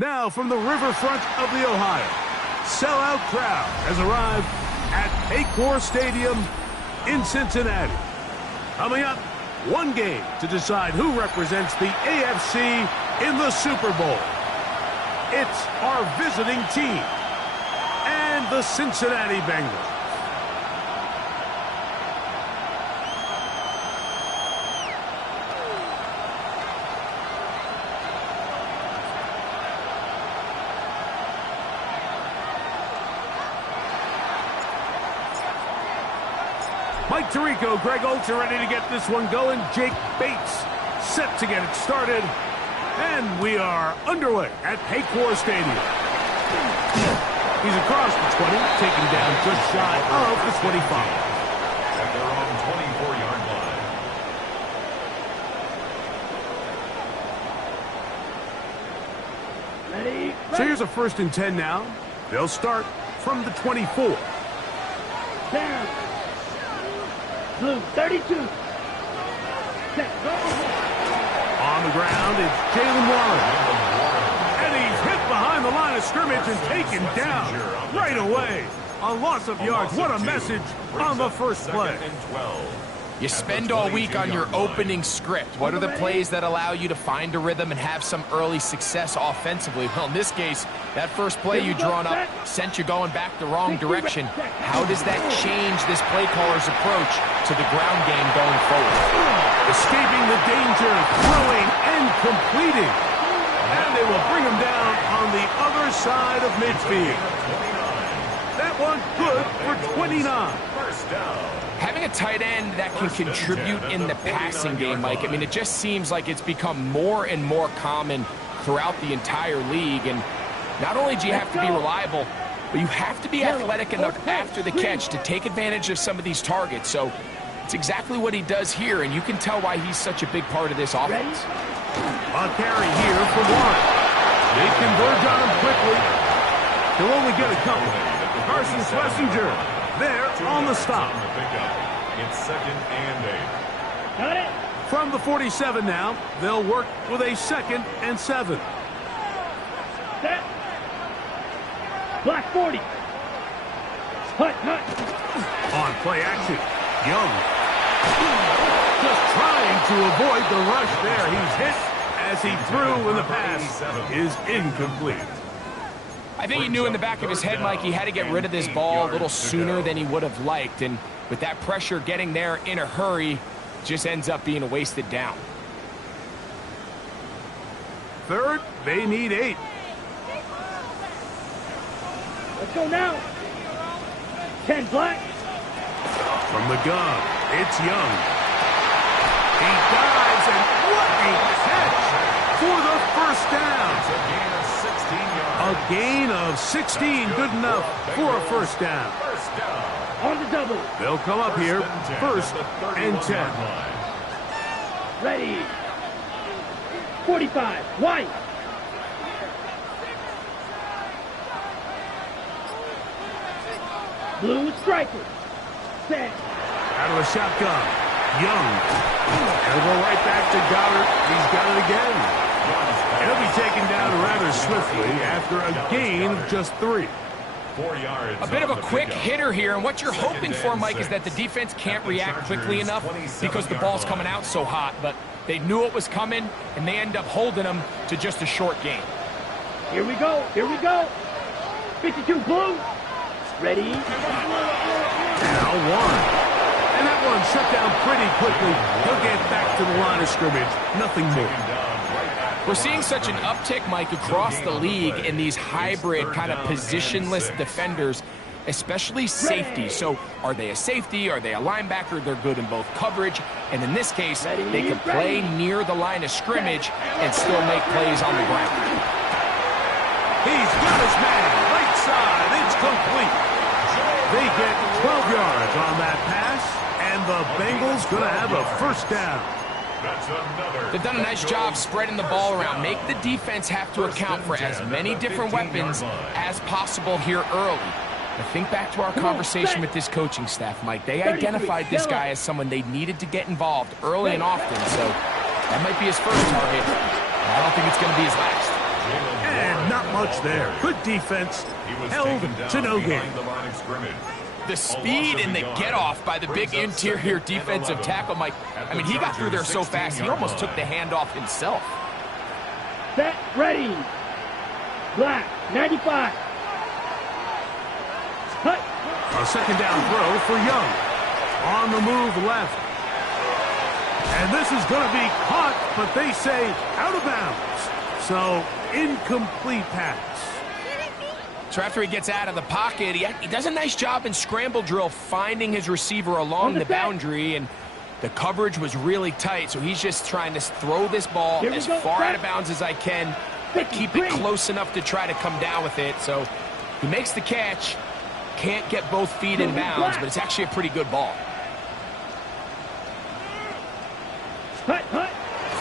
Now from the riverfront of the Ohio, sellout crowd has arrived at Paycor Stadium in Cincinnati. Coming up, one game to decide who represents the AFC in the Super Bowl. It's our visiting team and the Cincinnati Bengals. Mike Tirico, Greg Olsen ready to get this one going. Jake Bates set to get it started. And we are underway at Paycor Stadium. He's across the 20, taken down just shy of the 25. At their own 24-yard line. Ready? So here's a 1st and 10 now. They'll start from the 24. Down. Blue, 32. Set, go. On the ground, it's Jalen Warren. And he's hit behind the line of scrimmage and taken down right away. A loss of yards. What a message on the first play. You spend all week on your opening script. What are the plays that allow you to find a rhythm and have some early success offensively? Well, in this case, that first play you drawn up sent you going back the wrong direction. How does that change this play caller's approach to the ground game going forward? Escaping the danger, throwing and completing. And they will bring him down on the other side of midfield. That one good for 29. First down. Having a tight end that can contribute in the passing game, Mike, I mean, it just seems like it's become more and more common throughout the entire league. And not only do you have to be reliable, but you have to be athletic enough after the catch to take advantage of some of these targets. So it's exactly what he does here, and you can tell why he's such a big part of this offense. A carry here for Warren. They converge on him quickly. He'll only get a couple. Carson Schlesinger there on the stop. It's 2nd and 8. Got it. From the 47 now, they'll work with a 2nd and 7. Set. Black 40. Hut, hut. On play action, Young. Just trying to avoid the rush there. He's hit as he threw when the pass is incomplete. I think he knew in the back of his head, Mike, he had to get rid of this ball a little sooner than he would have liked. And with that pressure getting there in a hurry, just ends up being a wasted down. 3rd, they need 8. Let's go now. 10 black. From the gun, it's Young. He dives, and what a catch for the first down. It's a gain of 16 yards. A A gain of 16, good enough for a first down. First down. On the double. They'll come up here, first and 10. Ready. 45. White. Blue striker. Set. Out of the shotgun. Young. It'll go right back to Goddard. He's got it again. He'll be taken down rather swiftly after a gain of just 3. 4 yards. A bit of a quick hitter here, and what you're hoping for, Mike, is that the defense can't react quickly enough because the ball's coming out so hot, but they knew it was coming, and they end up holding them to just a short gain. Here we go. Here we go. 52 blue. Ready. Now 1. And that one shut down pretty quickly. He'll get back to the line of scrimmage. Nothing more. We're seeing such an uptick, Mike, across the league in these hybrid kind of positionless defenders, especially safety. So are they a safety? Are they a linebacker? They're good in both coverage. And in this case, they can play near the line of scrimmage and still make plays on the ground. He's got his man. Right side. It's complete. They get 12 yards on that pass, and the Bengals going to have a first down. They've done a nice job spreading the ball around. Make the defense have to account for as many different weapons as possible here early. Now think back to our conversation with this coaching staff, Mike. They identified this guy as someone they needed to get involved early and often, so that might be his first target. I don't think it's going to be his last. And not much there. Good defense. Held to no gain. The speed and the get-off by the big interior defensive tackle, Mike. I mean, he got through there so fast, he almost took the handoff himself. Set. Ready. Black. 95. Cut. A second down throw for Young. On the move left. And this is going to be caught, but they say out of bounds. So, incomplete pass. So after he gets out of the pocket, he does a nice job in scramble drill finding his receiver along the boundary, and the coverage was really tight, so he's just trying to throw this ball as far out of bounds as I can, but keep it close enough to try to come down with it. So he makes the catch, can't get both feet in bounds, but it's actually a pretty good ball.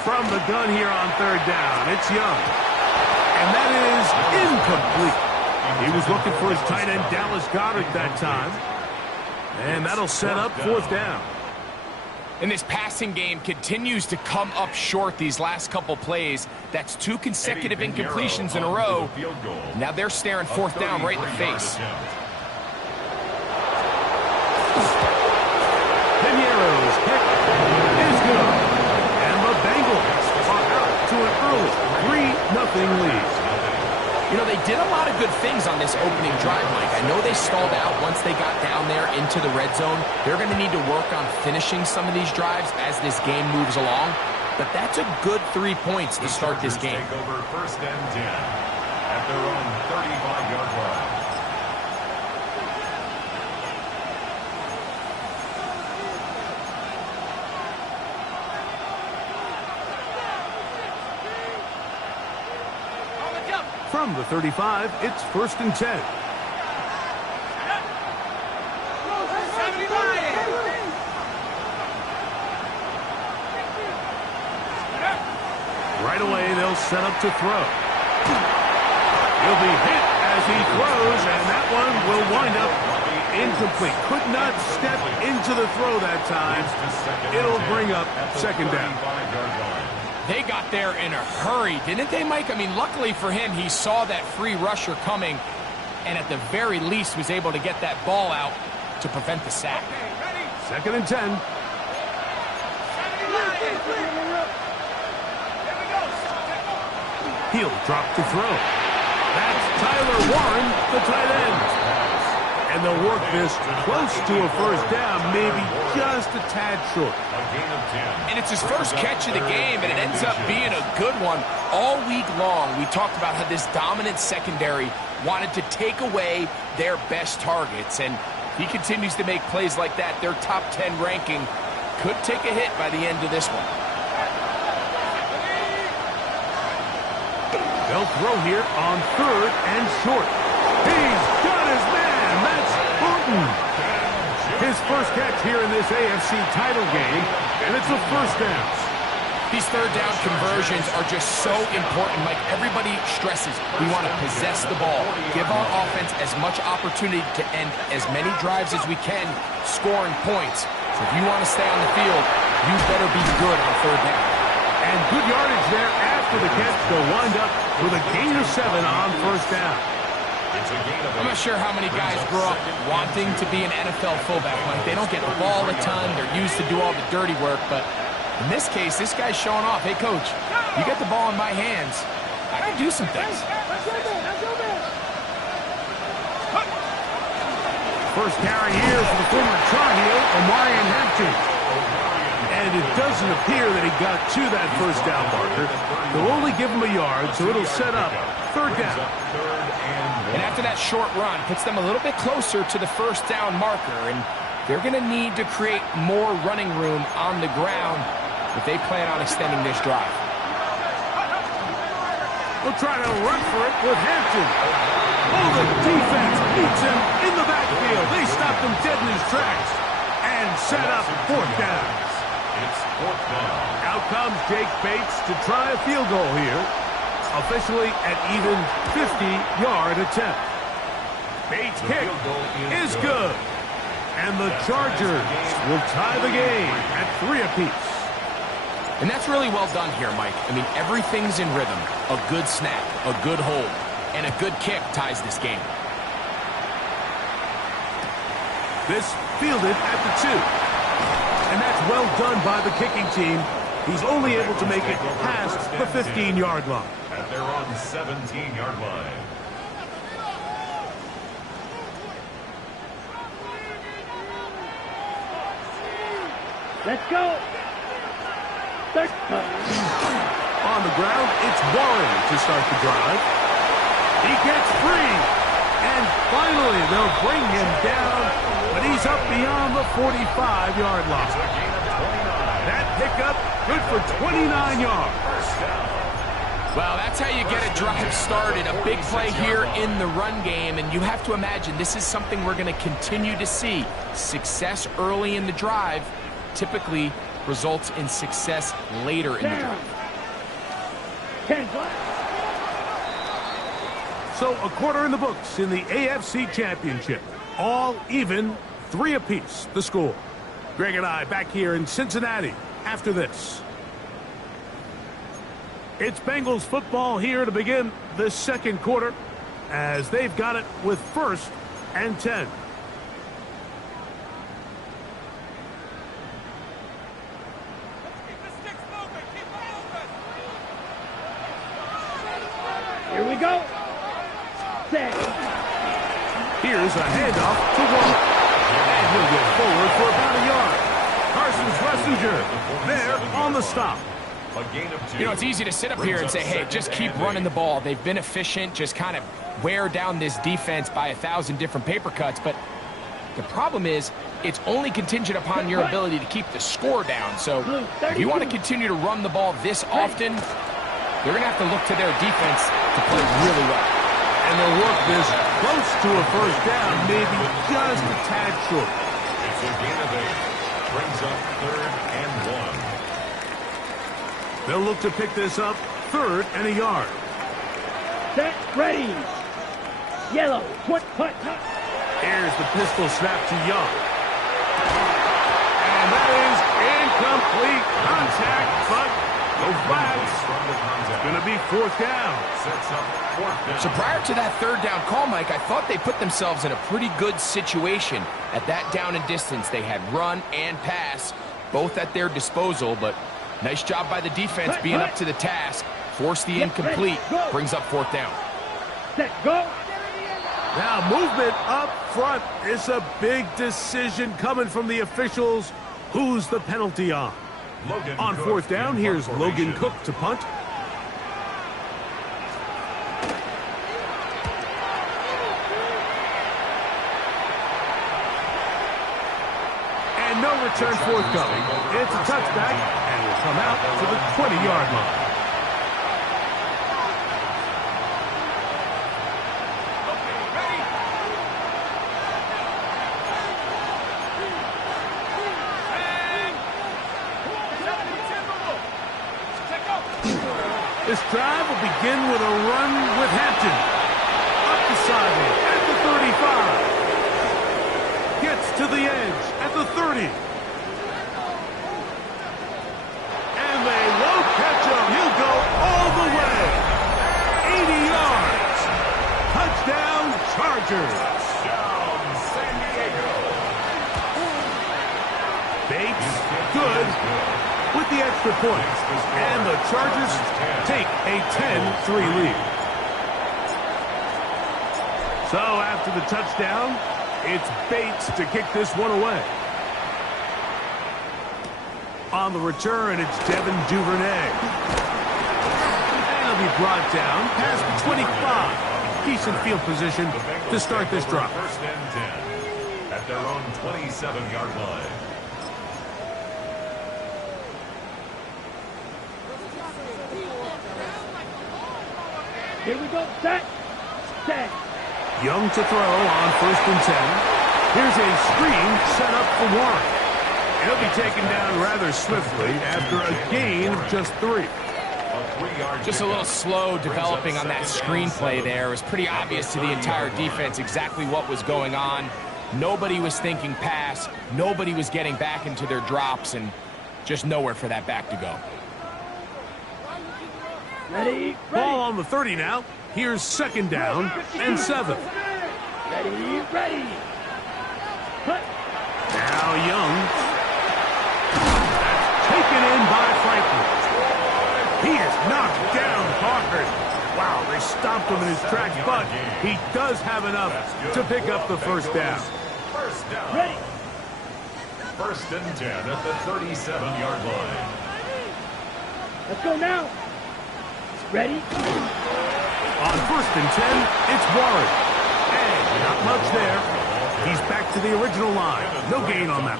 From the gun here on third down, it's Young. And that is incomplete. He was looking for his tight end, Dallas Goddard, that time. And that'll set up fourth down. And this passing game continues to come up short these last couple plays. That's 2 consecutive incompletions in a row. Now they're staring fourth down right in the face. Pinero's kick is good. And the Bengals are out to an early 3-0 lead. You know, they did a lot of good things on this opening drive, Mike. I know they stalled out once they got down there into the red zone. They're going to need to work on finishing some of these drives as this game moves along. But that's a good 3 points to start this game. Take over first and 10 at their own 35-yard line. From the 35, it's first and 10. Right away, they'll set up to throw. He'll be hit as he throws, and that one will wind up incomplete. Could not step into the throw that time. It'll bring up second down. They got there in a hurry, didn't they, Mike? I mean, luckily for him, he saw that free rusher coming, and at the very least was able to get that ball out to prevent the sack. Second and 10. He'll drop to throw. That's Tyler Warren, the tight end. And they'll work this close to a first down, maybe just a tad short. And it's his first catch of the game, and it ends up being a good one. All week long, we talked about how this dominant secondary wanted to take away their best targets. And if he continues to make plays like that, their top 10 ranking could take a hit by the end of this one. They'll throw here on 3rd and short. He's got his man. That's Burton. His first catch here in this AFC title game, and it's a first down. These third down conversions are just so important. Like everybody stresses, we want to possess the ball, give our offense as much opportunity to end as many drives as we can, scoring points. So if you want to stay on the field, you better be good on 3rd down. And good yardage there after the catch. They'll wind up with a gain of 7 on first down. I'm not sure how many guys grow up wanting to be an NFL fullback. Like they don't get the ball a ton. They're used to do all the dirty work, but in this case, this guy's showing off. Hey, coach, you get the ball in my hands. I don't do some things. First carry here for the former Tar Heel, Omarion Hampton. And it doesn't appear that he got to that first down marker. They'll only give him a yard, so it'll set up 3rd down. And after that short run, puts them a little bit closer to the first down marker, and they're going to need to create more running room on the ground if they plan on extending this drive. We'll try to run for it with Hampton. Oh, the defense beats him in the backfield. They stopped him dead in his tracks and set up 4th down. It's 4th down. Out comes Jake Bates to try a field goal here. Officially an even 50-yard attempt. Bates' kick is good. And the Chargers will tie the game at 3 apiece. And that's really well done here, Mike. I mean, everything's in rhythm. A good snap, a good hold, and a good kick ties this game. This fielded at the 2. And that's well done by the kicking team. He's only able to make it past the 15-yard line. At their own 17-yard line. Let's go. On the ground, it's Warren to start the drive. He gets free. And finally, they'll bring him down, but he's up beyond the 45-yard line. That pickup, good for 29 yards. Well, that's how you get a drive started. A big play here in the run game, and you have to imagine this is something we're going to continue to see. Success early in the drive typically results in success later in the drive. So a quarter in the books in the AFC Championship. All even, 3 apiece, the score. Greg and I back here in Cincinnati after this. It's Bengals football here to begin the second quarter as they've got it with 1st and 10. Here we go. Set. Here's a handoff to Warren. And he'll go forward for about a yard. Carson Schlesinger there on the stop. You know, it's easy to sit up here and say, hey, just keep running the ball. They've been efficient, just kind of wear down this defense by 1,000 different paper cuts. But the problem is it's only contingent upon your ability to keep the score down. So if you want to continue to run the ball this often, they're going to have to look to their defense to play really well. And they'll work this close to a first down, maybe just a tad short. It's a gain of 8. Brings up 3rd and 1. They'll look to pick this up 3rd and a yard. Set. Ready. Yellow. Put. Here's the pistol snap to Young. And that is incomplete contact, but no flags. It's going to be 4th down. Sets up 4th down. So prior to that 3rd down call, Mike, I thought they put themselves in a pretty good situation. At that down and distance, they had run and pass, both at their disposal, but nice job by the defense being up to the task. Force the incomplete, brings up 4th down. Set. Go. Now movement up front is a big decision coming from the officials. Who's the penalty on? On 4th down, here's Logan Cook to punt. And no return forthcoming. It's a touchback, and will come out to the 20-yard line. This drive will begin with a run with Hampton. Up the sideline at the 35. Gets to the edge at the 30. And they won't catch him. He'll go all the way. 80 yards. Touchdown, Chargers. Touchdown, San Diego. Bates, good, with the extra point. And the Chargers take a 10-3 lead. So after the touchdown, it's Bates to kick this one away. On the return, it's Devin Duvernay. And he'll be brought down past the 25. Decent field position to start this drive. First and 10 at their own 27-yard line. Here we go. Set. Set. Young to throw on first and 10. Here's a screen set up for Warren. He'll be taken down rather swiftly after a gain of just 3. Just a little slow developing on that screenplay there. It was pretty obvious to the entire defense exactly what was going on. Nobody was thinking pass. Nobody was getting back into their drops, and just nowhere for that back to go. Ready. Ball on the 30 now. Here's second down and 7. Ready. Ready. Cut. Now Young. Taken in by Franklin. He is knocked down hard. Wow, they stopped him in his tracks, but he does have enough to pick up the first down. First down. Ready. First and 10 at the 37-yard line. Let's go now. Ready. On first and 10, it's Warren. And not much there. He's back to the original line. No gain on that.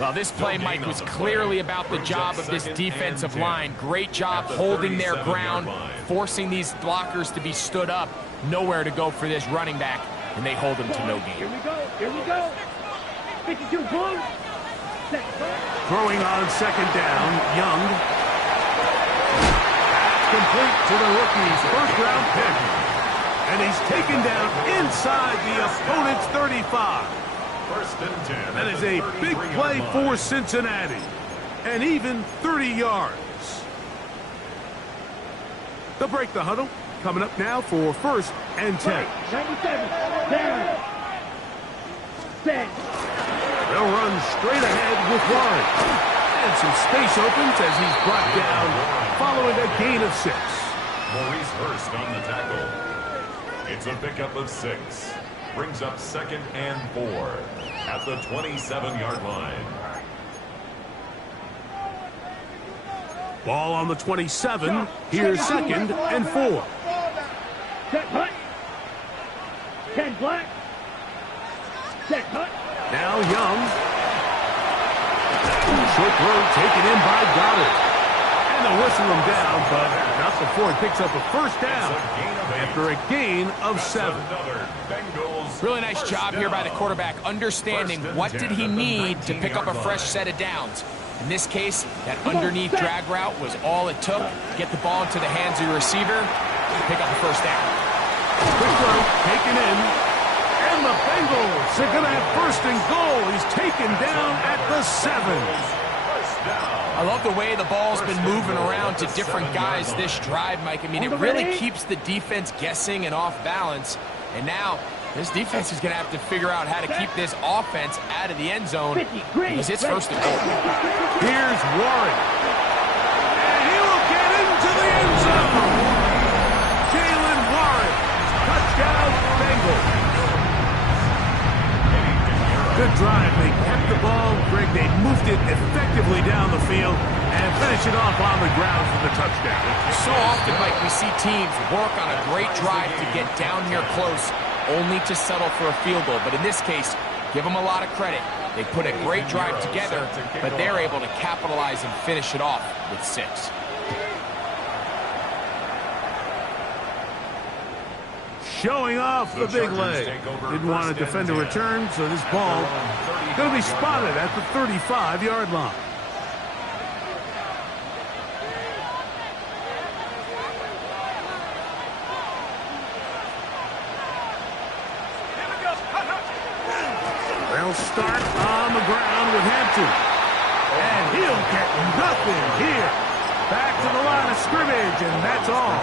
Well, this play, Mike, was clearly about the job of this defensive line. Great job holding their ground, forcing these blockers to be stood up. Nowhere to go for this running back, and they hold him to no gain. Here we go. Here we go. 52 blue. Set. Throwing on second down, Young. Complete to the rookie's first-round pick. And he's taken down inside the opponent's 35. First and 10. That is a big play for Cincinnati. And even 30 yards. They'll break the huddle. Coming up now for first and 10. 97. Down. Set. They'll run straight ahead with Warren. And some space opens as he's brought down following a gain of 6. Maurice Hurst on the tackle. It's a pickup of 6. Brings up second and 4 at the 27-yard line. Ball on the 27. Here's second and 4. Set hut. 10 black. Set hut. Now Young. Short throw taken in by Goddard. And they'll whistle him down, but not before he picks up a first down after a gain of 7. Really nice job here by the quarterback, understanding what did he need to pick up a fresh set of downs. In this case, that underneath drag route was all it took to get the ball into the hands of your receiver to pick up a first down. Quick throw taken in. And the Bengals are going to have first and goal. He's taken down at the 7. I love the way the ball's been moving around to different guys this drive, Mike. I mean, it really keeps the defense guessing and off balance. And now, this defense is going to have to figure out how to keep this offense out of the end zone because it's first and goal. Here's Warren. And he will get into the end zone. Jalen Warren. Touchdown, Bengals. Good drive. They kept the ball. Greg, they moved it effectively down the field and finish it off on the ground for the touchdown. So often, Mike, we see teams work on a great drive to get down here close, only to settle for a field goal. But in this case, give them a lot of credit. They put a great drive together, but they're able to capitalize and finish it off with 6. Showing off the big leg. Didn't want to defend a return, so this ball going to be spotted at the 35-yard line. They'll start on the ground with Hampton. And he'll get nothing here. Back to the line of scrimmage, and that's all.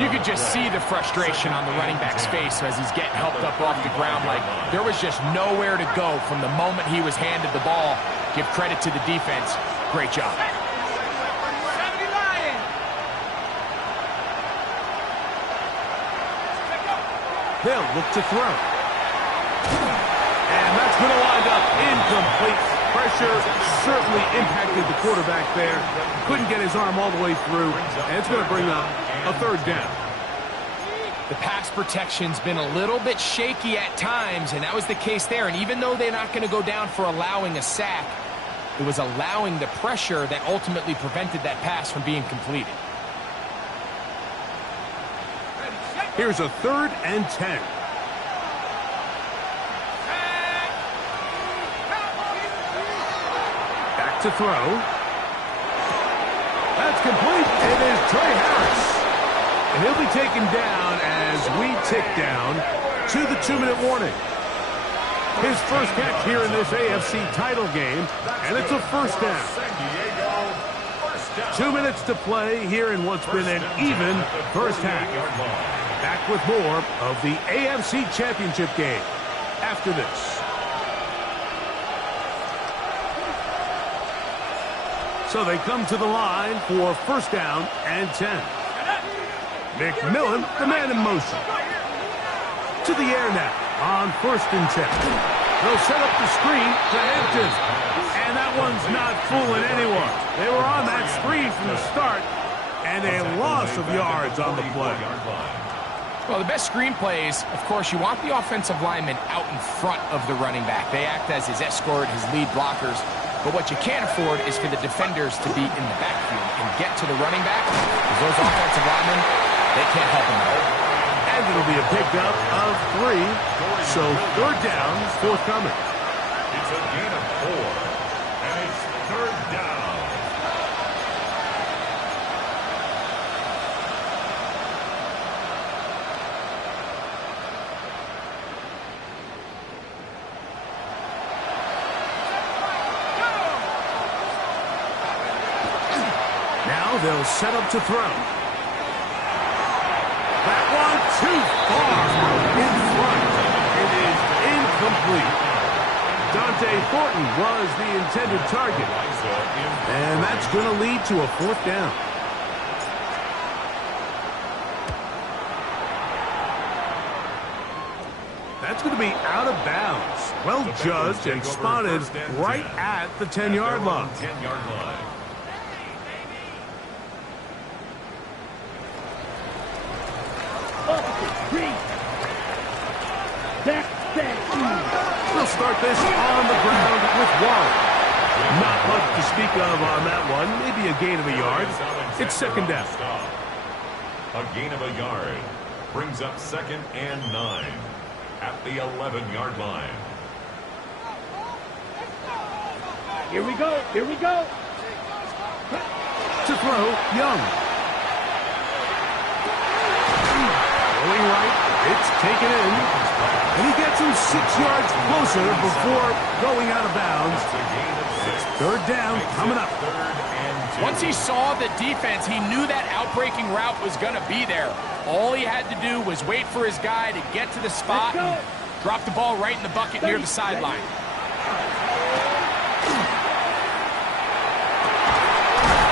You could just see the frustration on the running back's face as he's getting helped up off the ground. Like, there was just nowhere to go from the moment he was handed the ball. Give credit to the defense. Great job. They'll look to throw. And that's going to wind up incomplete. Pressure certainly impacted the quarterback there. Couldn't get his arm all the way through. And it's going to bring up a third down. The pass protection's been a little bit shaky at times, and that was the case there. And even though they're not going to go down for allowing a sack, it was allowing the pressure that ultimately prevented that pass from being completed. Here's a 3rd and 10. Back to throw. That's complete. It is Trey Harris. And he'll be taken down as we tick down to the 2-minute warning. His first catch here in this AFC title game, and it's a first down. 2 minutes to play here in what's been an even first half. Back with more of the AFC Championship game after this. So they come to the line for first down and 10. McMillan, the man in motion. To the air now on 1st and 10. They'll set up the screen to Hampton. And that one's not fooling anyone. They were on that screen from the start, and a loss of yards on the play. Well, the best screen plays, of course, you want the offensive lineman out in front of the running back. They act as his escort, his lead blockers. But what you can't afford is for the defenders to be in the backfield and get to the running back, because those offensive linemen, they can't help him out. And it'll be a pickup of 3. So 3rd down, forthcoming. It's a gain of 4, and it's 3rd down. Now they'll set up to throw. That one too far in front. It is incomplete. Dante Thornton was the intended target. And that's going to lead to a 4th down. That's going to be out of bounds. Well judged and spotted right at the 10-yard line. 10-yard line. We'll start this on the ground with Waller. Not much to speak of on that one. Maybe a gain of a yard. It's 2nd down. A gain of a yard brings up 2nd and 9 at the 11-yard line. Here we go. Here we go. To throw, Young. Going right. It's taken in. And he gets him 6 yards closer before going out of bounds. 3rd down coming up. Once he saw the defense, he knew that outbreaking route was going to be there. All he had to do was wait for his guy to get to the spot and drop the ball right in the bucket near the sideline.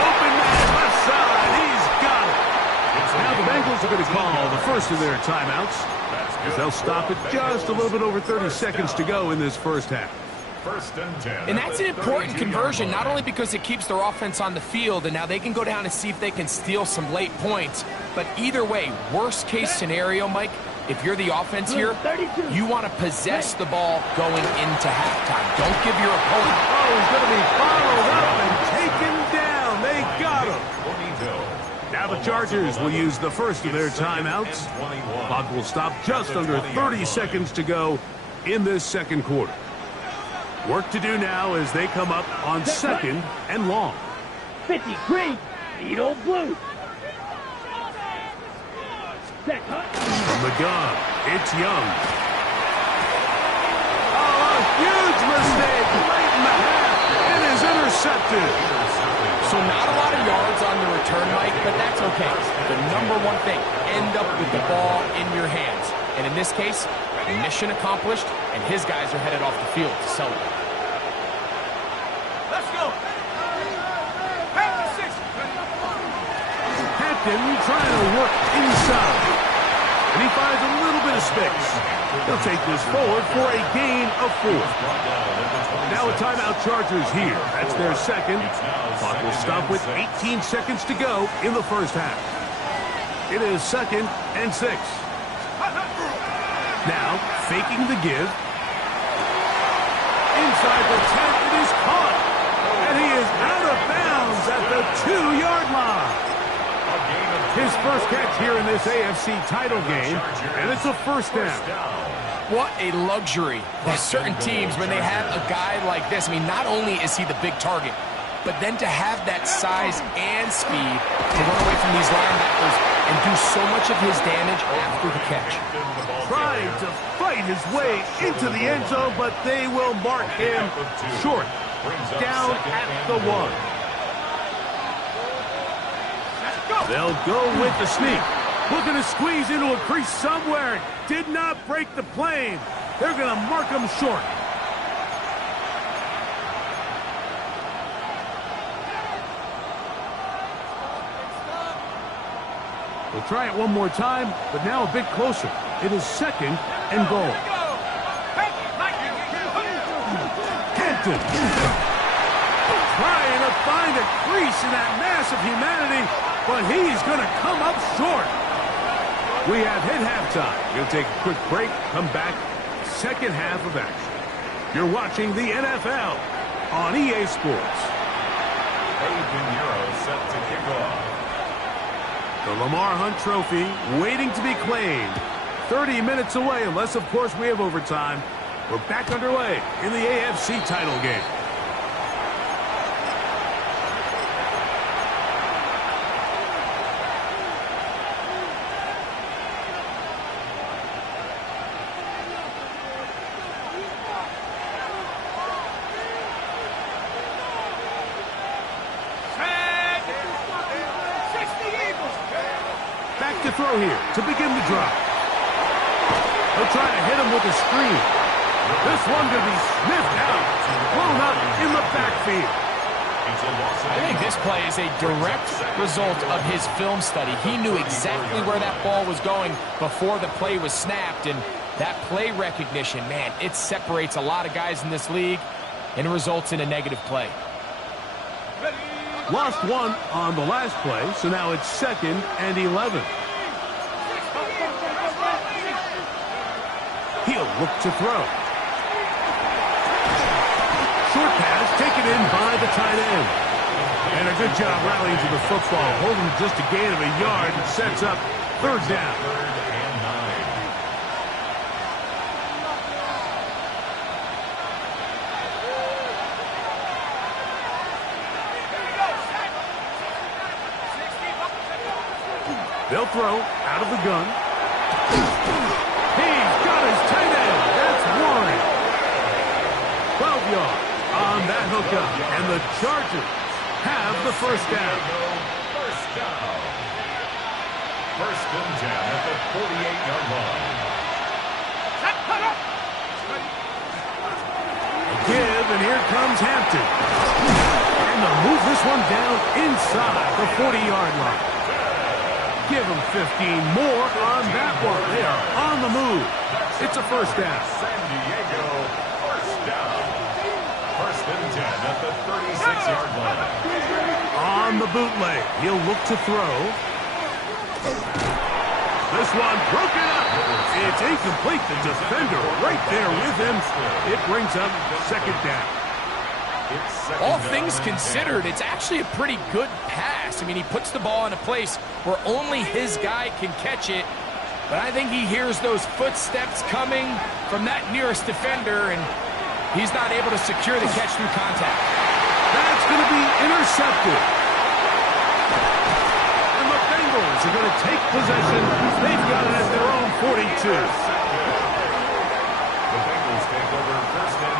Open man left side. He's got it. Now the Bengals are going to call the first of their timeouts, as they'll stop it just a little bit over 30 seconds to go in this first half. 1st and 10. And that's an important conversion, not only because it keeps their offense on the field, and now they can go down and see if they can steal some late points. But either way, worst case scenario, Mike, if you're the offense here, you want to possess the ball going into halftime. Don't give your opponent... Oh, he's going to be followed up and taken down. They got him. Now the Chargers will use the first of their timeouts. Clock will stop just under 30 seconds to go in this second quarter. Work to do now as they come up on 2nd and long. 50 green, Beetle blue. Set, From the gun, it's Young. Oh, a huge mistake late in the half. It is intercepted. So not a lot of yards on the return, Mike, but that's okay. The number one thing, end up with the ball in your hands. And in this case, mission accomplished, and his guys are headed off the field to celebrate. Let's go. Hampton trying to work inside. And he finds a little bit of space. He'll take this forward for a gain of 4. Now a timeout Chargers here. That's their second. Clock will stop with 18 seconds to go in the first half. It is 2nd and 6. Now, faking the give. Inside the 10, it is caught. And he is out of bounds at the 2-yard line. His first catch here in this AFC title game, and it's a first down. What a luxury. There's certain teams, when they have a guy like this, I mean, not only is he the big target, but then to have that size and speed to run away from these linebackers and do so much of his damage after the catch. Trying to fight his way into the end zone, but they will mark him short. Down at the 1. They'll go with the sneak. Looking to squeeze into a crease somewhere. Did not break the plane. They're going to mark him short. We'll try it one more time, but now a bit closer. It is 2nd and goal. Hampton trying to find a crease in that mass of humanity, but he's going to come up short. We have hit halftime. We'll take a quick break, come back, second half of action. You're watching the NFL on EA Sports. Set to kick off. The Lamar Hunt Trophy waiting to be claimed. 30 minutes away, unless, of course, we have overtime. We're back underway in the AFC title game. Back to throw here to begin the drive. They'll try to hit him with a screen. This one to be sniffed out, blown up in the backfield. I think this play is a direct result of his film study. He knew exactly where that ball was going before the play was snapped, and that play recognition, man, it separates a lot of guys in this league and results in a negative play. Lost one on the last play, so now it's 2nd and 11. He'll look to throw. Short pass taken in by the tight end. And a good job rallying to the football, holding just a gain of a yard and sets up 3rd down. They'll throw out of the gun. He's got his tight end. That's 1. 12 yards on that hookup. And the Chargers have the first down. First and 10 at the 48-yard line. Give, and here comes Hampton. And they'll move this one down inside the 40-yard line. Give them 15 more on that one. They are on the move. It's a first down. San Diego, first down. First and 10 at the 36-yard line. On the bootleg, he'll look to throw. This one broken up. It's incomplete. The defender right there with him. It brings up 2nd down. All things considered, it's actually a pretty good pass. I mean, he puts the ball in a place where only his guy can catch it. But I think he hears those footsteps coming from that nearest defender, and he's not able to secure the catch through contact. That's going to be intercepted. And the Bengals are going to take possession. They've got it at their own 42. The Bengals take over first and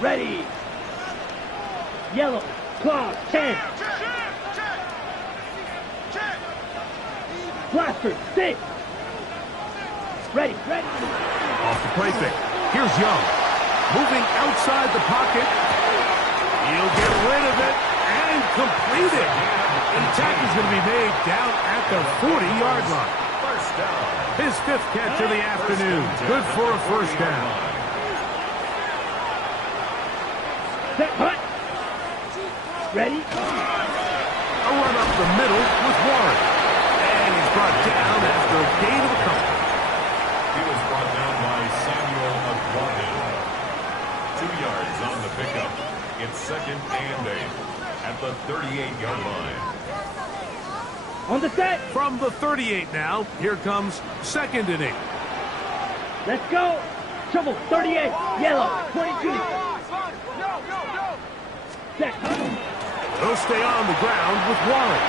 Ready. Yellow. Clock. 10. Blaster. 6. Ready. Off the play fake. Here's Young. Moving outside the pocket. He'll get rid of it and complete it. The tackle is going to be made down at the 40-yard line. First down. His 5th catch of the afternoon. Good for a first down. Set. Hut. Ready. A run up the middle with Warren. And he's brought down after a gain of a couple. He was brought down by Samuel Aguatin. 2 yards on the pickup. It's 2nd and 8 at the 38-yard line. On the set. From the 38 now, here comes 2nd and 8. Let's go. Trouble. 38. Yellow. 22. Set. He'll stay on the ground with Warren.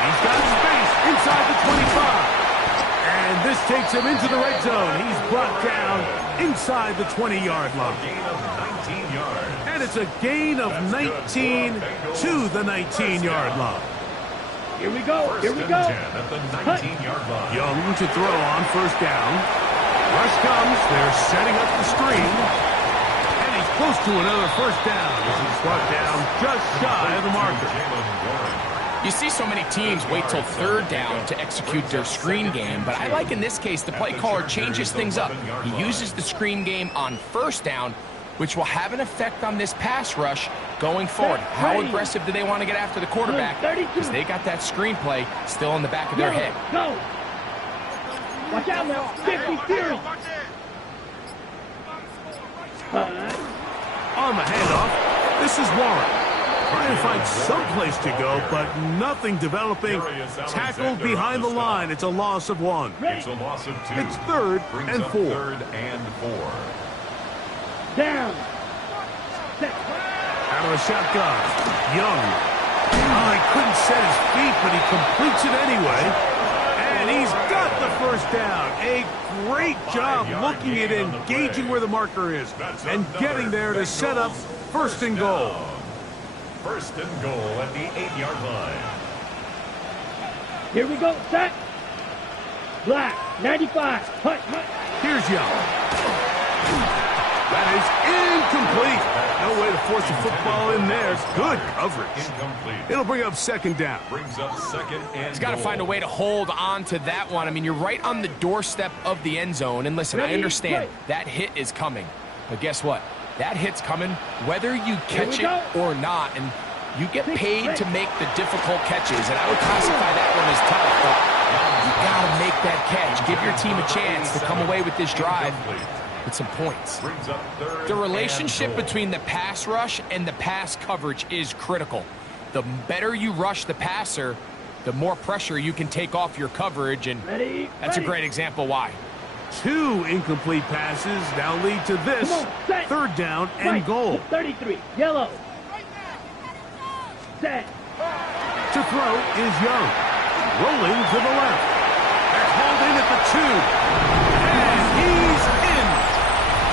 He's got space inside the 25. And this takes him into the red zone. He's brought down inside the 20-yard line. Gain of 19 yards. And it's a gain of 19 to the 19-yard line. Here we go. First Here we and go. 10 at the 19-yard line. Young to throw on first down. Rush comes. They're setting up the screen. And he's close to another first down as he's brought down just shy of the marker. Jalen Warren. You see so many teams wait till 3rd down to execute their screen game, but I like in this case the play caller changes things up. He uses the screen game on 1st down, which will have an effect on this pass rush going forward. How aggressive do they want to get after the quarterback? Because they got that screenplay still in the back of their head. Go. Watch out now. 50 series. On the handoff, this is Warren. Trying to find some place to go, but nothing developing. Tackled behind the line. It's a loss of 1. It's a loss of 2. It's 3rd Brings and up 4. 3rd and 4. Down. Set. Out of the shotgun. Young. Oh, he couldn't set his feet, but he completes it anyway. And he's got the first down. A great job looking at engaging where the marker is and getting there to set up 1st and goal. 1st and goal at the 8-yard line. Here we go. Set. Black. 95. Hut. Here's Young. That is incomplete. No way to force a football in there. Good coverage. Incomplete. It'll bring up 2nd down. Brings up 2nd and He's got to goal. find a way to hold on to that one. I mean, you're right on the doorstep of the end zone. And listen, I understand that hit is coming. But guess what? That hit's coming whether you catch it or not. And you get paid to make the difficult catches. And I would classify that one as tough. But you got to make that catch. Give your team a chance to come away with this drive with some points. Brings up 3rd The relationship and goal. between the pass rush and the pass coverage is critical. The better you rush the passer, the more pressure you can take off your coverage, and that's a great example why. 2 incomplete passes now lead to this 3rd down and goal. 33. Yellow. Set. To throw is Young. Rolling to the left. That's hauled in at the 2. And he's in.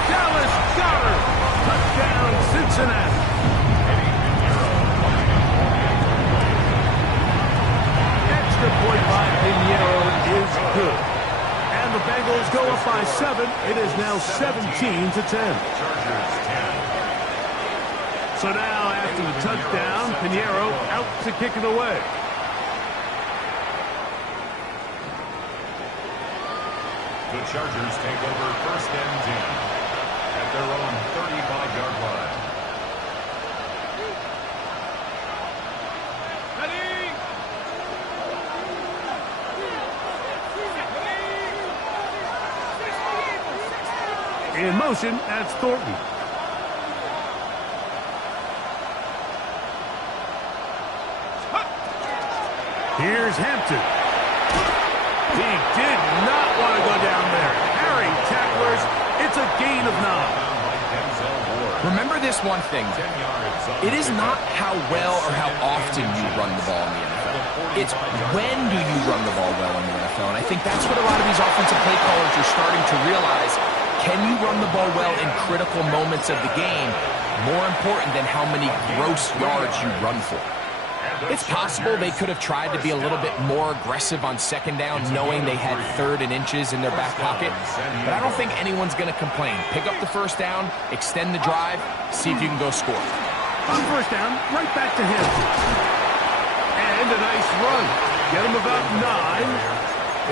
Dallas Goddard. Touchdown, Cincinnati. Extra point by Pinheiro is good. And the Bengals go up by 7. It is now 17 to 10. Chargers 10. So now, after the touchdown, Pinheiro out to kick it away. The Chargers take over 1st and 10 at their own 35-yard line. In motion, that's Thornton. Here's Hampton. He did not want to go down there. Harry tacklers. It's a gain of 9. Remember this one thing. It is not how well or how often you run the ball in the NFL. It's when do you run the ball well in the NFL. And I think that's what a lot of these offensive play callers are starting to realize. can you run the ball well in critical moments of the game, more important than how many gross yards you run for. It's possible they could have tried to be a little bit more aggressive on second down, knowing they had 3rd and inches in their back pocket. But I don't think anyone's going to complain. Pick up the first down, extend the drive, see if you can go score. On first down, right back to him. And a nice run. Get him about 9.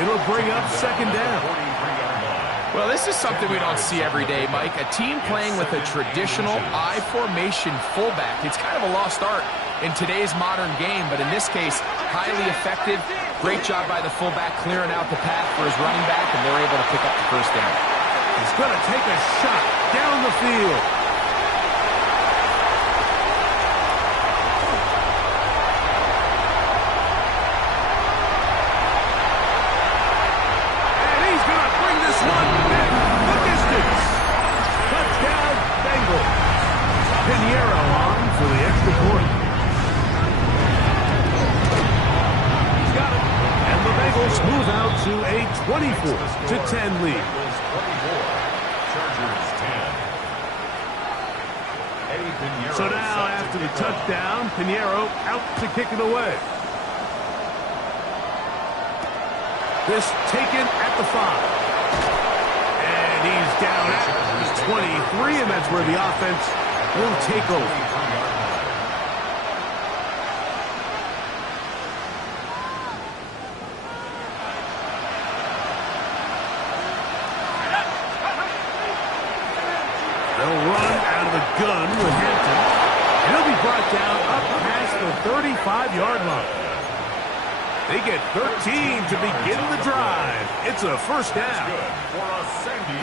It'll bring up second down. Well, this is something we don't see every day, Mike. A team playing with a traditional I formation fullback. It's kind of a lost art in today's modern game, but in this case, highly effective. Great job by the fullback clearing out the path for his running back, and they're able to pick up the first down. He's going to take a shot down the field. And he's going to bring this one back the distance. Touchdown, Bengals. Pinheiro on for the extra point. Bengals move out to a 24-10 lead. So now, after the touchdown, Pinheiro out to kick it away. This taken at the 5. And he's down at the 23, and that's where the offense will take over. Gun with Hampton. And he'll be brought down up past the 35-yard line. They get 13 to begin the drive. It's a first down.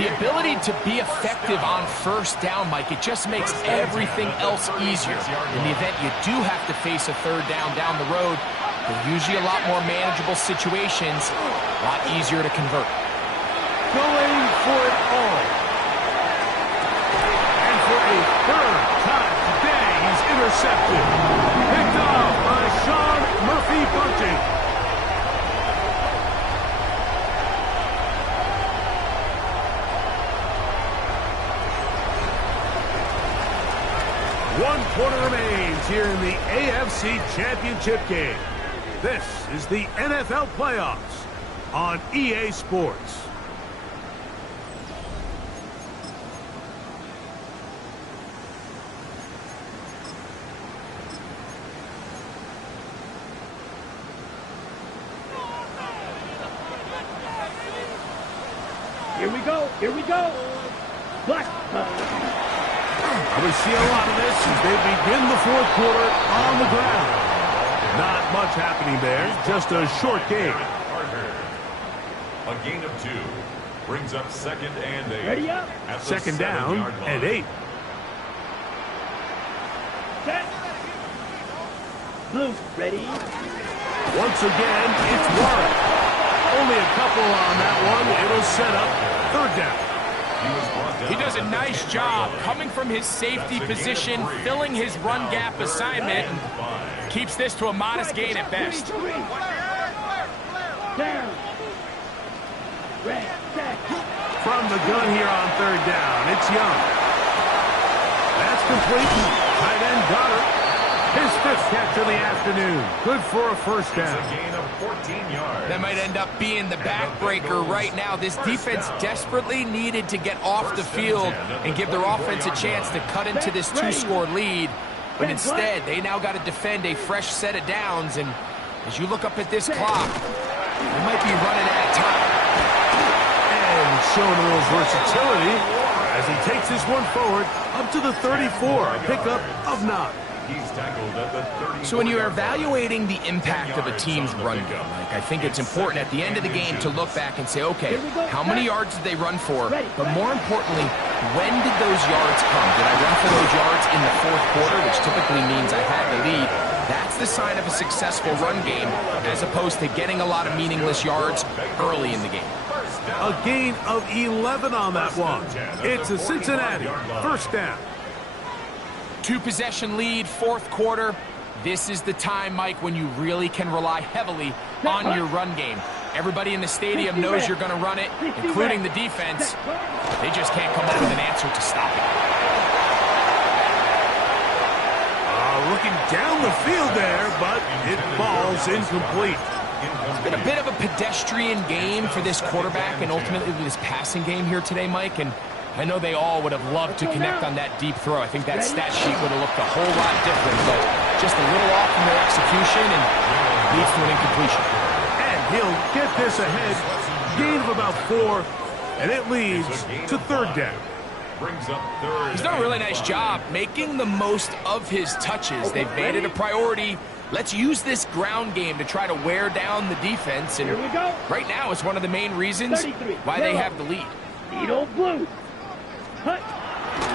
The ability to be effective on first down, Mike, it just makes everything else easier. In the event you do have to face a third down the road, they're usually a lot more manageable situations, a lot easier to convert. Going for it all. Third time today, he's intercepted. Picked off by Sean Murphy-Bunting. One quarter remains here in the AFC Championship game. This is the NFL playoffs on EA Sports. Here we go. Here we go. Black. We see a lot of this as they begin the fourth quarter on the ground. Not much happening there. Just a short game. A gain of 2 brings up 2nd and 8. Ready up. Second down and 8. Set. Blue. Ready. Once again, it's Warren. Only a couple on that one. It'll set up third down. He does a nice job coming from his safety position, filling his run gap assignment, and keeps this to a modest gain at best. Down. Red. Set. From the gun here on third down, it's Young. That's complete. Tight end got it. His 5th catch of the afternoon. Good for a first down. A gain of 14 yards. That might end up being the backbreaker right now. This defense desperately needed to get off the field and give their offense a chance to cut into this 2-score lead. But instead, they now got to defend a fresh set of downs. And as you look up at this clock, they might be running out of time. And showing a little versatility as he takes this one forward up to the 34. A pickup of 9. He's tackled at the 30. So when you're evaluating the impact of a team's run game, Mike, I think it's important at the end of the game to look back and say, okay, how many yards did they run for? But more importantly, when did those yards come? Did I run for those yards in the fourth quarter, which typically means I had the lead? That's the sign of a successful run game, as opposed to getting a lot of meaningless yards early in the game. A gain of 11 on that one. It's a Cincinnati first down. 2-possession lead, fourth quarter. This is the time, Mike, when you really can rely heavily on your run game. Everybody in the stadium knows you're going to run it, including the defense. They just can't come up with an answer to stop it. Looking down the field there, but it falls incomplete. It's been a bit of a pedestrian game for this quarterback and ultimately this passing game here today, Mike. And I know they all would have loved to connect on that deep throw. I think that stat sheet would have looked a whole lot different, but just a little off from their execution and leads to an incompletion. And he'll get this ahead. Gain of about 4, and it leads to third down. He's done a really nice job making the most of his touches. They've made it a priority. Let's use this ground game to try to wear down the defense. And right now, it's one of the main reasons why they have the lead. Blue.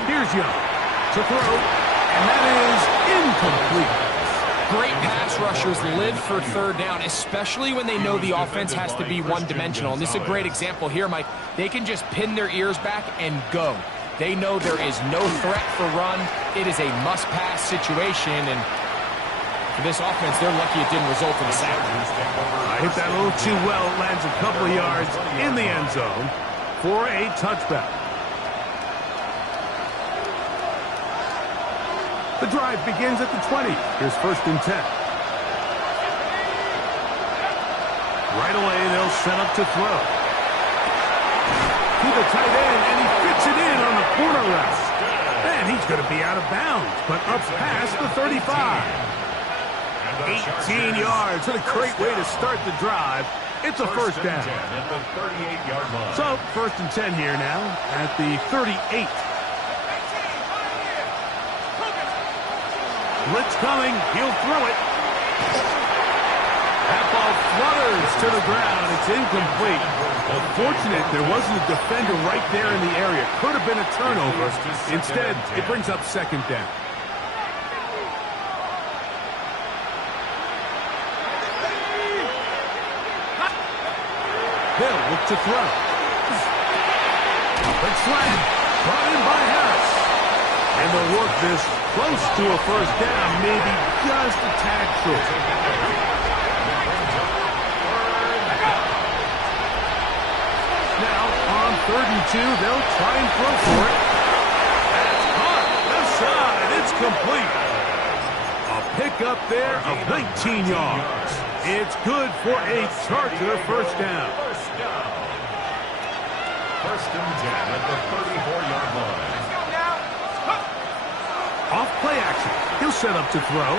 Here's Young to throw, and that is incomplete. Great pass rushers live for third down, especially when they know the offense has to be one-dimensional. And this is a great example here, Mike. They can just pin their ears back and go. They know there is no threat for run. It is a must-pass situation, and for this offense, they're lucky it didn't result in a sack. I hit that a little too well. It lands a couple of yards in the end zone for a touchback. The drive begins at the 20. Here's 1st and 10. Right away, they'll set up to throw. To the tight end, and he fits it in on the corner route. And he's going to be out of bounds, but up past the 35. 18 yards. What a great way to start the drive. It's a first down. So, 1st and 10 here now at the 38. Blitz coming. He'll throw it. That ball flutters to the ground. It's incomplete. Unfortunate there wasn't a defender right there in the area. Could have been a turnover. Instead, it brings up 2nd down. Hill look to throw. Big slant. Brought in by Harris. And they'll work this close to a first down, maybe just a tad short. Now, on 3rd and 2, they'll try and throw for it. That's caught. Left side. It's complete. A pickup there of 19 yards. It's good for a Charger first down. 1st and 10 at the 34-yard line. Off play action. He'll set up to throw.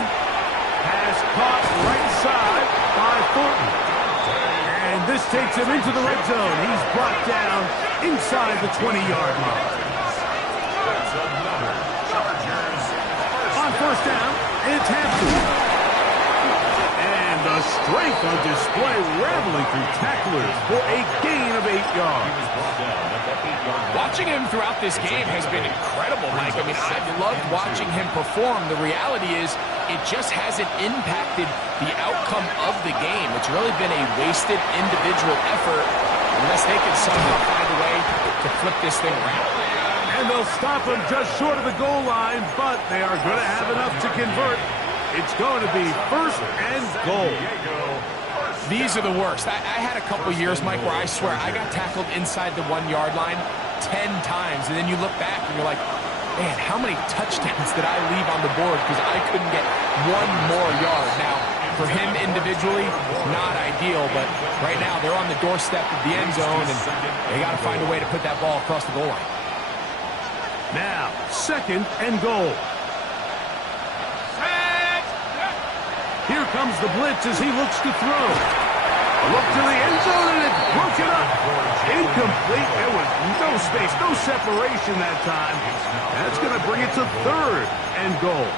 Pass caught right side by Thornton. And this takes him into the red zone. He's brought down inside the 20-yard line. On first down, it's Hampton. And the strength on display, rattling through tacklers for a gain of 8 yards. Watching him throughout this game has been incredible, Mike. I mean, I've loved watching him perform. The reality is it just hasn't impacted the outcome of the game. It's really been a wasted individual effort unless they can somehow find a way to flip this thing around. And they'll stop him just short of the goal line, but they are going to have enough to convert. It's going to be 1st and goal. These are the worst. I had a couple years, Mike, where I swear I got tackled inside the 1-yard line 10 times, and then you look back and you're like, man, how many touchdowns did I leave on the board because I couldn't get one more yard? Now, for him individually, not ideal, but right now they're on the doorstep of the end zone, and they got to find a way to put that ball across the goal line. Now, 2nd and goal. Here comes the blitz as he looks to throw. A look to the end zone, and it's broken up. Incomplete. There was no space, no separation that time. That's going to bring it to 3rd and goal.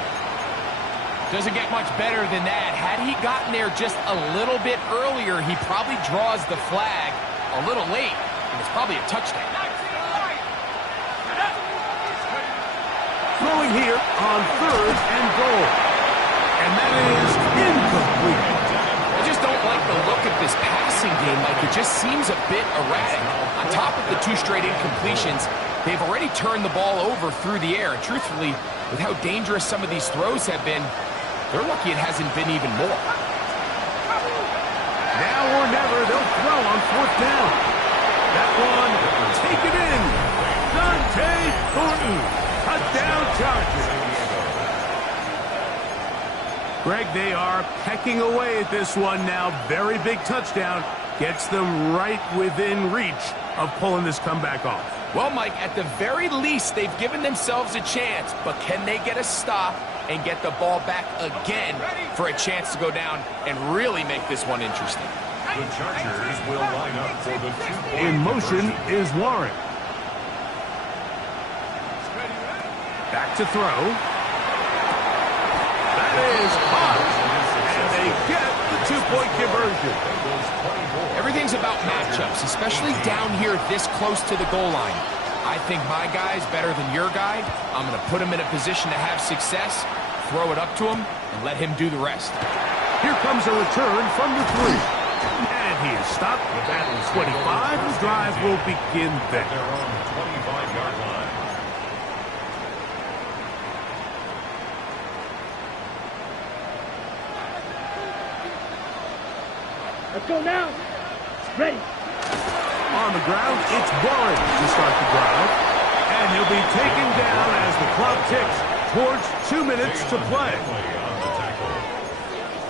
Doesn't get much better than that. Had he gotten there just a little bit earlier, he probably draws the flag a little late, and it's probably a touchdown. Throwing here on 3rd and goal. And that is incomplete. I just don't like the look of this passing game. Like, it just seems a bit erratic. On top of the 2 straight incompletions, they've already turned the ball over through the air. And truthfully, with how dangerous some of these throws have been, they're lucky it hasn't been even more. Now or never, they'll throw on 4th down. That one, take it in. Dante Thornton, touchdown Chargers. Greg, they are pecking away at this one now. Very big touchdown. Gets them right within reach of pulling this comeback off. Well, Mike, at the very least, they've given themselves a chance, but can they get a stop and get the ball back again for a chance to go down and really make this one interesting? The Chargers will line up for the 2-point In motion is Warren. Back to throw. That is hot. And they get the 2-point conversion. Everything's about matchups, especially down here this close to the goal line. I think my guy's better than your guy. I'm going to put him in a position to have success, throw it up to him, and let him do the rest. Here comes a return from the 3. And he is stopped at the 25. The drive will begin then. Their own 25-yard line. Let's go now. Ready. On the ground, it's Warren to start the drive. And he'll be taken down as the clock ticks towards 2 minutes to play. On the tackle.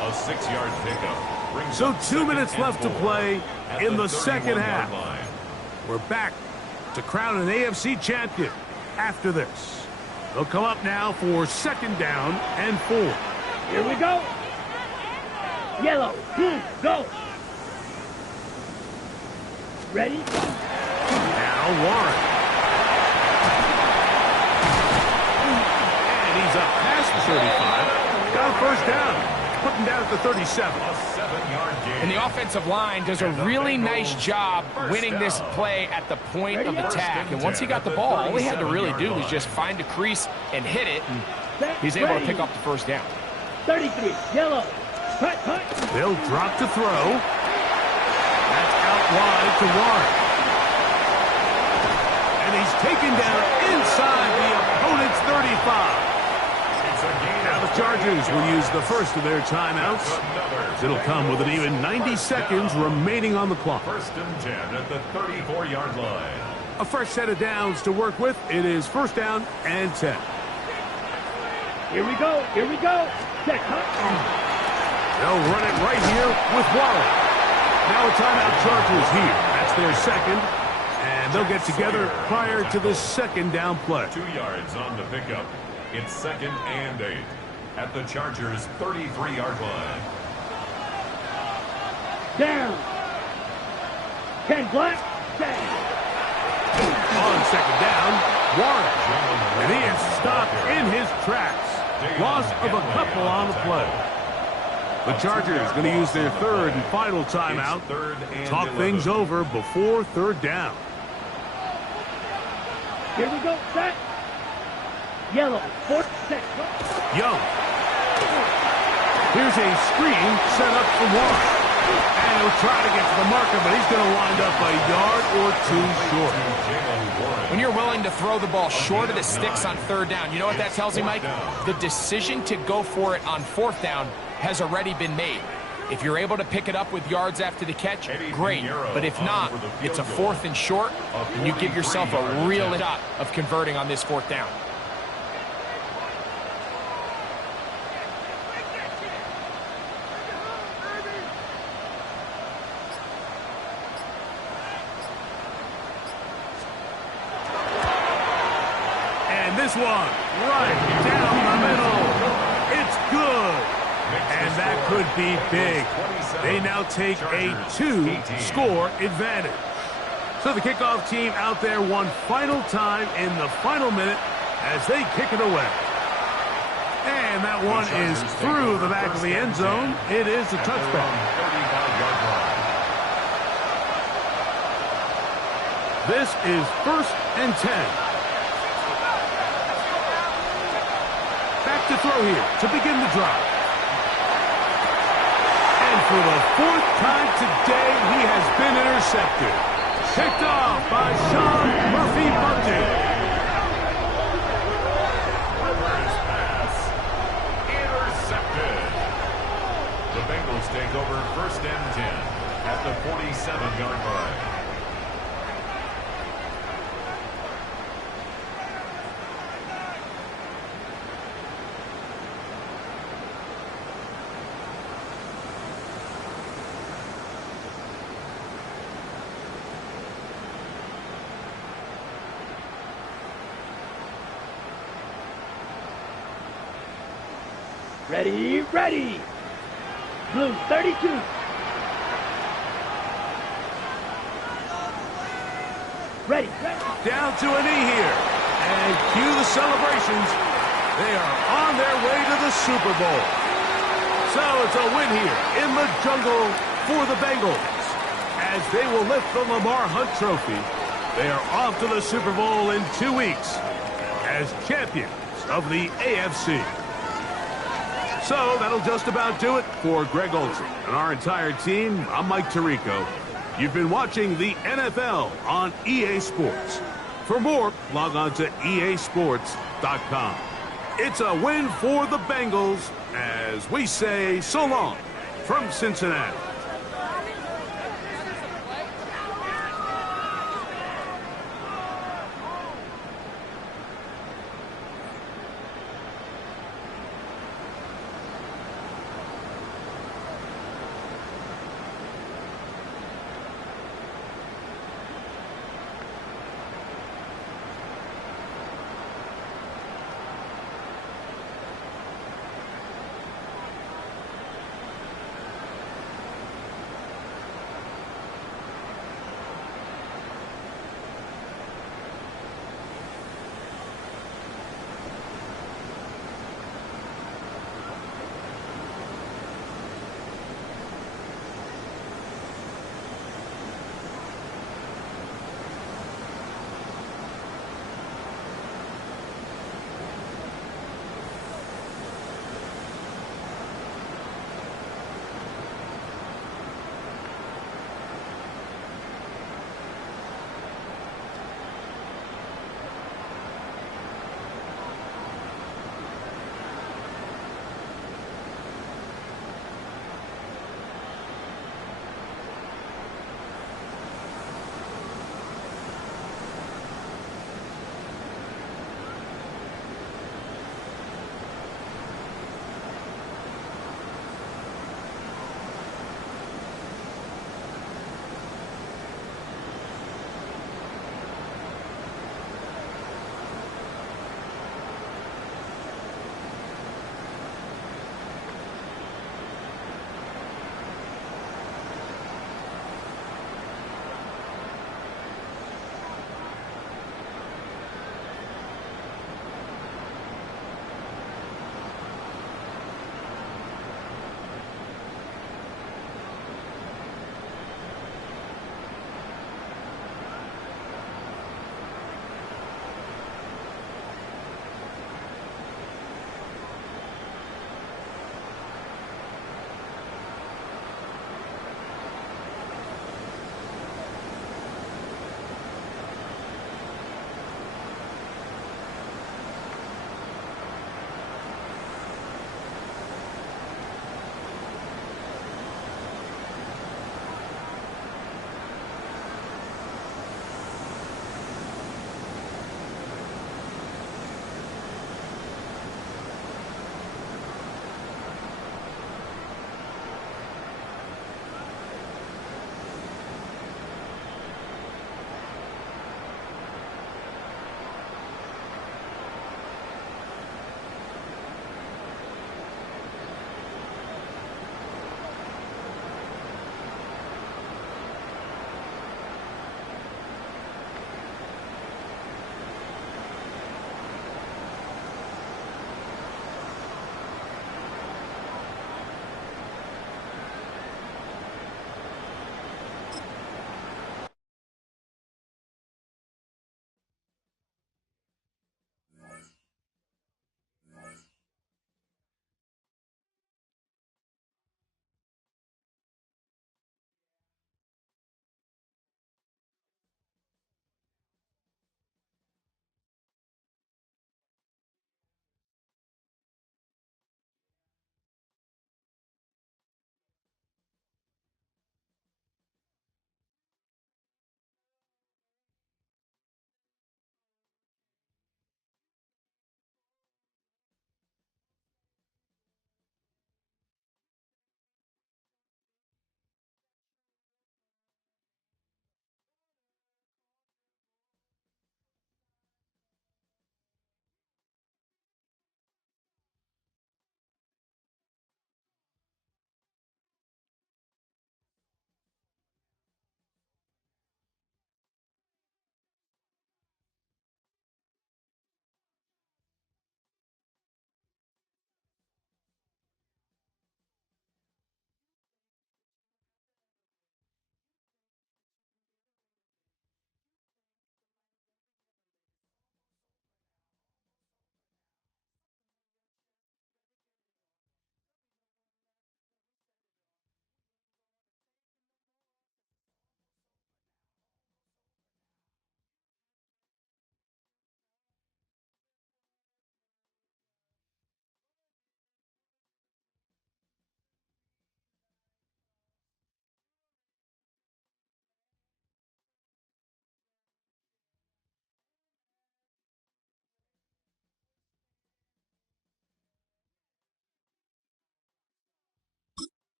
A 6-yard pickup. Brings So up 2 minutes second left to and play at in the 31-yard second half. line. We're back to crown an AFC champion after this. They'll come up now for 2nd down and 4. Here we go. Yellow. Go. Ready? Now Warren. And he's up past the 35. Got a 1st down. Putting down at the 37. A 7-yard gain. And the offensive line does a really nice job winning this play at the point of attack. And once he got the ball, all he had to really do was just find a crease and hit it. And he's able to pick up the 1st down. 33. Yellow. Punt. They'll drop to throw. That's out wide to Warren. And he's taken down inside the opponent's 35. It's a gain. Now the Chargers will use the first of their timeouts. It'll come with an even 90 seconds remaining on the clock. 1st and 10 at the 34-yard line. A fresh set of downs to work with. It is 1st down and 10. Here we go. Check. They'll run it right here with Warren. Now a timeout Chargers here. That's their 2nd. And they'll get together prior to the 2nd down play. 2 yards on the pickup. It's 2nd and 8 at the Chargers' 33-yard line. Down. 10 black. Down. On 2nd down, Warren. And he is stopped in his tracks. Loss of a couple on the play. The Chargers going to use their 3rd and final timeout. Talk things over before 3rd down. Here we go. Set. Yellow. 4th set. Young. Here's a screen set up for Warren. And he'll try to get to the marker, but he's going to wind up a yard or 2 short. When you're willing to throw the ball short of the sticks on 3rd down, you know what that tells you, Mike? The decision to go for it on 4th down has already been made. If you're able to pick it up with yards after the catch, great. But if not, it's a 4th and short, and you give yourself a real shot of converting on this 4th down. And this one, right down the middle. It's good. And that could be big. They now take a 2-score advantage. So the kickoff team out there one final time in the final minute as they kick it away. And that one is through the back of the end zone. It is a touchback. This is 1st and 10. Back to throw here to begin the drive. And for the 4th time today, he has been intercepted. Picked off by Sean Murphy-Bunting. Rivers pass. Intercepted. The Bengals take over 1st and 10. at the 47-yard line. Ready, ready. Blue 32. Ready. Down to a knee here. And cue the celebrations. They are on their way to the Super Bowl. So it's a win here in the jungle for the Bengals. As they will lift the Lamar Hunt Trophy, they are off to the Super Bowl in 2 weeks as champions of the AFC. So that'll just about do it for Greg Olsen and our entire team. I'm Mike Tirico. You've been watching the NFL on EA Sports. For more, log on to easports.com. It's a win for the Bengals as we say so long from Cincinnati.